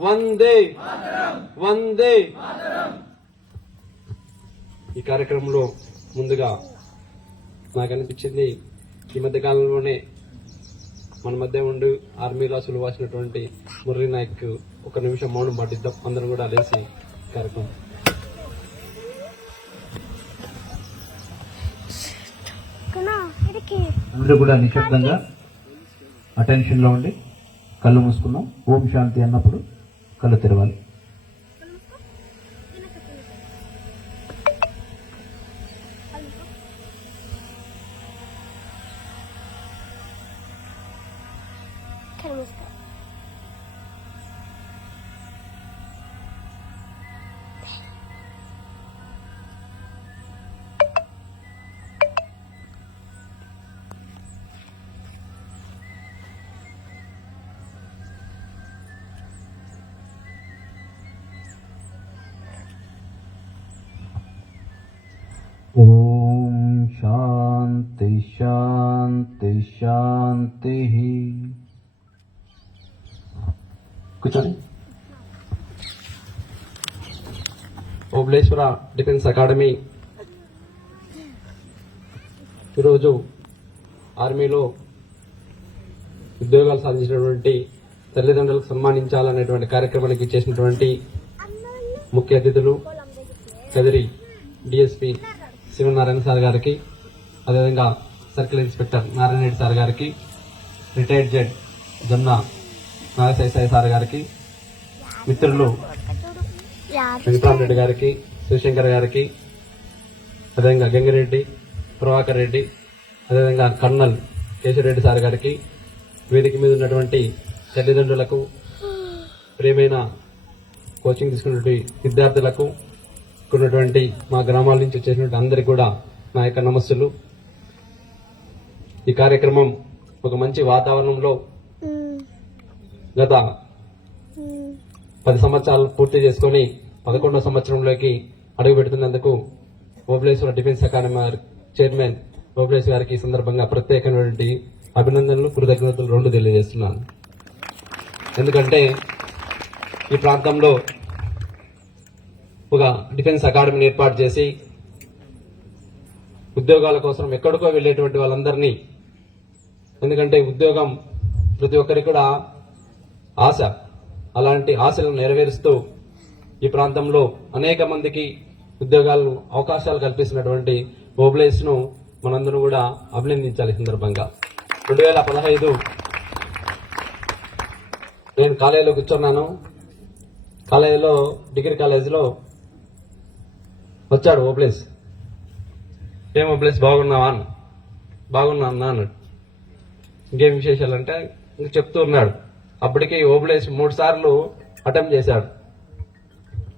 వందే. వందే. ఈ కార్యక్రమంలో ముందుగా నాకు అనిపించింది ఈ మధ్య కాలంలోనే మన మధ్య ఉండి ఆర్మీలో అసలు వాసినటువంటి మురళీ నాయక్ ఒక నిమిషం మౌనం పాటిద్దాం. అందరం కూడా లేచి కార్యక్రమం. అందరూ కూడా నిశ్శబ్దంగా అటెన్షన్లో ఉండి. కళ్ళు మూసుకున్నాం. ఓం శాంతి అన్నప్పుడు కళ్ళు తెరవాలి. కనిపిస్తా ఓం శాంతి శాంతి శాంతి. కూర్చోండి. ఓబ్లేశ్వర డిఫెన్స్ అకాడమీ ఈరోజు ఆర్మీలో ఉద్యోగాలు సాధించినటువంటి తల్లిదండ్రులకు సన్మానించాలనేటువంటి కార్యక్రమానికి చేసినటువంటి ముఖ్య అతిథులు కదిరి డిఎస్పి శివనారాయణ సార్ గారికి అదేవిధంగా circle inspector Narayana Reddy sir గారికి రిటైర్డ్ జడ్ జొన్న నాగసాయి సార్ గారికి మిత్రులు వెంకటరామ్ రెడ్డి గారికి శివశంకర్ గారికి అదేవిధంగా గంగిరెడ్డి ప్రభాకర్ రెడ్డి అదేవిధంగా కర్నల్ కేశవరెడ్డి సార్ గారికి వేదిక మీద ఉన్నటువంటి తల్లిదండ్రులకు ప్రేమైన కోచింగ్ తీసుకున్నటువంటి విద్యార్థులకు ఉన్నటువంటి మా గ్రామాల నుంచి వచ్చేసినటువంటి అందరికీ కూడా నా యొక్క నమస్సులు. ఈ కార్యక్రమం ఒక మంచి వాతావరణంలో గత పది సంవత్సరాలు పూర్తి చేసుకొని పదకొండవ సంవత్సరంలోకి అడుగు పెడుతున్నందుకు Obuleswara defence academy chairman Obulesh గారికి ఈ సందర్భంగా ప్రత్యేకమైనటువంటి అభినందనలు కృతజ్ఞతలు రెండు తెలియజేస్తున్నాను. ఎందుకంటే ఈ ప్రాంతంలో ఒక డిఫెన్స్ అకాడమీని ఏర్పాటు చేసి ఉద్యోగాల కోసం ఎక్కడికో వెళ్ళేటువంటి వాళ్ళందరినీ ఎందుకంటే ఉద్యోగం ప్రతి ఒక్కరికి కూడా ఆశ. అలాంటి ఆశలను నెరవేరుస్తూ ఈ ప్రాంతంలో అనేక మందికి ఉద్యోగాలు అవకాశాలు కల్పిస్తున్నటువంటి ఓబ్లేస్ను మనందరం కూడా అభినందించాలి సందర్భంగా. రెండు వేల పదహైదు నేను కాలేజీలో కూర్చున్నాను. కాలేజీలో డిగ్రీ కాలేజీలో వచ్చాడు ఓబ్లేస్ ఏం ఓబ్లేస్ బాగున్నావా? బాగున్నా అన్నాడు ఇంకేం విశేషాలంటే చెప్తూ ఉన్నాడు. అప్పటికే ఓబులేసి మూడు సార్లు అటెంప్ట్ చేశాడు.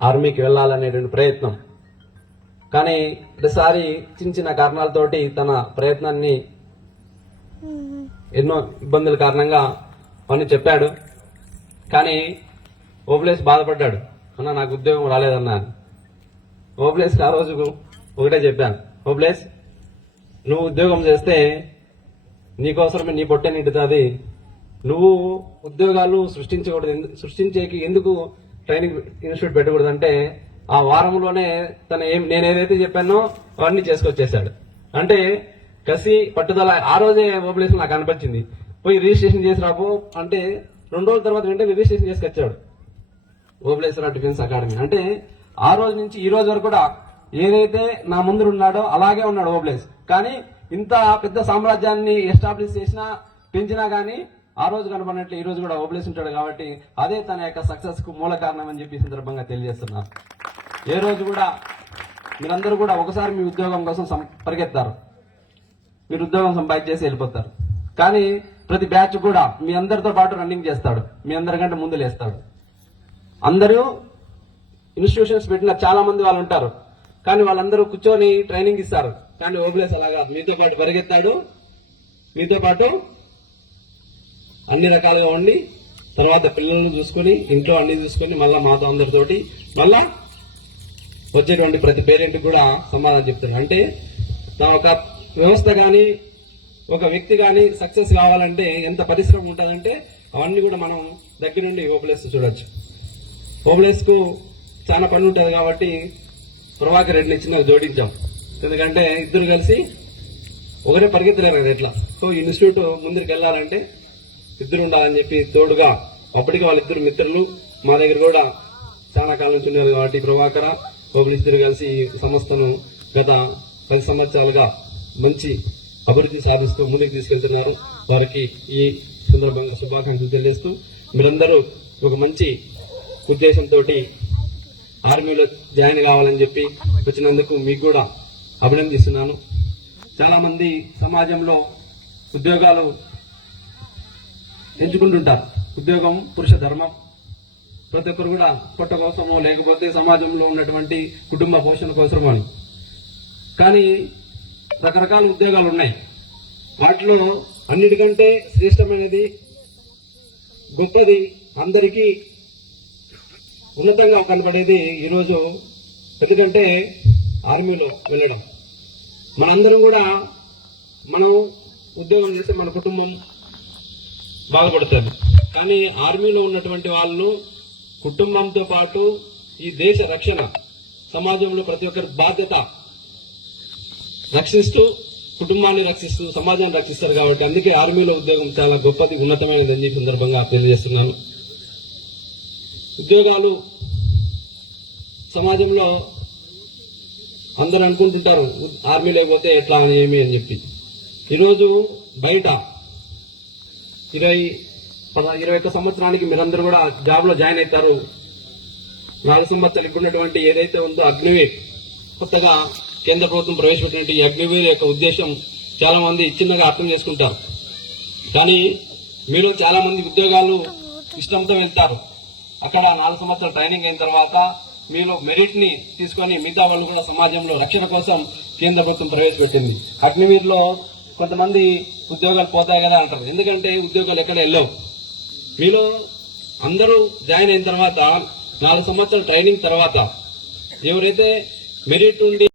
ఆర్మీకి వెళ్ళాలనేటువంటి ప్రయత్నం. కానీ ప్రతిసారి చిన్న చిన్న కారణాలతోటి తన ప్రయత్నాన్ని ఎన్నో ఇబ్బందుల కారణంగా అని చెప్పాడు. కానీ ఓబులేస్ బాధపడ్డాడు. అన్న నాకు ఉద్యోగం రాలేదన్నా ఓబులేస్ ఆ రోజు ఒకటే చెప్పాను. ఓబులేస్ నువ్వు ఉద్యోగం చేస్తే నీకోసమే నీ పొట్టే నిండుతుంది నువ్వు ఉద్యోగాలు సృష్టించకూడదు. సృష్టించేకి ఎందుకు ట్రైనింగ్ ఇన్స్టిట్యూట్ పెట్టకూడదు అంటే ఆ వారంలోనే తన ఏం నేను ఏదైతే చెప్పానో అవన్నీ చేసుకొచ్చేసాడు అంటే కసి పట్టుదల ఆ రోజే ఓపెలేషన్ నాకు అనిపించింది. పోయి రిజిస్ట్రేషన్ చేసి రాబో అంటే రెండు రోజుల తర్వాత వెంటనే రిజిస్ట్రేషన్ చేసుకొచ్చాడు. Obuleswara defence academy. అంటే ఆ రోజు నుంచి ఈ రోజు వరకు కూడా ఏదైతే నా ముందు ఉన్నాడో అలాగే ఉన్నాడు ఓబ్లేస్ కానీ ఇంత పెద్ద సామ్రాజ్యాన్ని ఎస్టాబ్లిష్ చేసినా పెంచినా కానీ ఆ రోజు కనపడినట్లు ఈ రోజు కూడా ఓబ్లేస్ ఉంటాడు కాబట్టి అదే తన యొక్క సక్సెస్కు మూల కారణం అని చెప్పి సందర్భంగా తెలియజేస్తున్నారు. ఏ రోజు కూడా మీరందరూ కూడా ఒకసారి మీ ఉద్యోగం కోసం సం- పరిగెత్తారు. మీరు ఉద్యోగం సంపాదించేసి వెళ్ళిపోతారు. కానీ ప్రతి బ్యాచ్ కూడా మీ అందరితో పాటు రన్నింగ్ చేస్తాడు. మీ అందరికంటే ముందు లేస్తాడు. అందరూ ఇన్స్టిట్యూషన్స్ పెట్టిన చాలా మంది వాళ్ళు ఉంటారు. కానీ వాళ్ళందరూ కూర్చొని ట్రైనింగ్ ఇస్తారు. కానీ ఓబ్లేస్ అలాగా మీతో పాటు పరిగెత్తాడు. మీతో పాటు అన్ని రకాలుగా ఉండి తర్వాత పిల్లల్ని చూసుకొని ఇంట్లో అన్ని చూసుకొని మళ్ళీ మాతో అందరితోటి మళ్ళా వచ్చేటువంటి ప్రతి పేరెంట్ కూడా సమాధానం చెప్తారు అంటే నా ఒక వ్యవస్థ కానీ ఒక వ్యక్తి కానీ సక్సెస్ కావాలంటే ఎంత పరిశ్రమ ఉంటుందంటే అవన్నీ కూడా మనం దగ్గర నుండి ఓపెలెస్ చూడొచ్చు. ఓపెలెస్ చాలా పని ఉంటుంది కాబట్టి ప్రభాకర్ రెడ్డిని చిన్న జోడించాం. ఎందుకంటే ఇద్దరు కలిసి ఒకరే పరిగెత్తలేరు కదా ఎట్లా? సో ఇన్స్టిట్యూట్ ముందుకు వెళ్ళాలంటే ఇద్దరు ఉండాలని చెప్పి తోడుగా అప్పటికి వాళ్ళిద్దరు మిత్రులు మా దగ్గర కూడా చాలా కాలం నుంచి ఉన్నారు కాబట్టి ప్రభాకర ఒకరిద్దరు కలిసి ఈ సంస్థను గత పది సంవత్సరాలుగా మంచి అభివృద్ధి సాధిస్తూ ముందుకు తీసుకెళ్తున్నారు. వారికి ఈ సందర్భంగా శుభాకాంక్షలు తెలియజేస్తూ మీరందరూ ఒక మంచి ఉద్దేశంతో ఆర్మీలో జాయిన్ కావాలని చెప్పి వచ్చినందుకు మీకు కూడా అభినందిస్తున్నాను చాలామంది సమాజంలో ఉద్యోగాలు ఎంచుకుంటుంటారు. ఉద్యోగం పురుష ధర్మం. ప్రతి ఒక్కరు కూడా పొట్ట కోసమో లేకపోతే సమాజంలో ఉన్నటువంటి కుటుంబ పోషణ కోసమో అని కానీ రకరకాల ఉద్యోగాలు ఉన్నాయి. వాటిలో అన్నిటికంటే శ్రేష్టమైనది గొప్పది అందరికీ ఉన్నతంగా కనబడేది ఈరోజు ఎందుకంటే ఆర్మీలో వెళ్ళడం. మనందరం కూడా మనం ఉద్యోగం చేస్తే మన కుటుంబం బాధపడుతుంది కానీ ఆర్మీలో ఉన్నటువంటి వాళ్ళు కుటుంబంతో పాటు ఈ దేశ రక్షణ సమాజంలో ప్రతి ఒక్కరి బాధ్యత రక్షిస్తూ కుటుంబాన్ని రక్షిస్తూ సమాజాన్ని రక్షిస్తారు కాబట్టి అందుకే ఆర్మీలో ఉద్యోగం చాలా గొప్పది ఉన్నతమైనది అని సందర్భంగా తెలియజేస్తున్నాను. ఉద్యోగాలు సమాజంలో అందరూ అనుకుంటుంటారు ఆర్మీ లేకపోతే ఎట్లా అని ఏమి అని చెప్పి. ఈరోజు బయట ఇరవై ఇరవై ఒక్క సంవత్సరానికి మీరందరూ కూడా జాబ్లో జాయిన్ అవుతారు. నాలుగు సంవత్సరాలు ఏదైతే ఉందో అగ్నివీర్ కొత్తగా కేంద్ర ప్రభుత్వం ప్రవేశపెట్టినటువంటి అగ్నివీర్ యొక్క ఉద్దేశం చాలా మంది చిన్నగా అర్థం చేసుకుంటారు. కానీ మీరు చాలా మంది ఉద్యోగాలు ఇష్టంతో వెళ్తారు. అక్కడ నాలుగు సంవత్సరాల ట్రైనింగ్ అయిన తర్వాత మీలో మెరిట్ని తీసుకొని మిగతా వాళ్ళు కూడా సమాజంలో రక్షణ కోసం కేంద్ర ప్రభుత్వం ప్రవేశపెట్టింది. అగ్నివీర్లో కొంతమంది ఉద్యోగాలు పోతాయి కదా అంటారు. ఎందుకంటే ఉద్యోగాలు ఎక్కడ వెళ్ళవు. మీలో అందరూ జాయిన్ అయిన తర్వాత నాలుగు సంవత్సరాల ట్రైనింగ్ తర్వాత ఎవరైతే మెరిట్ ఉండి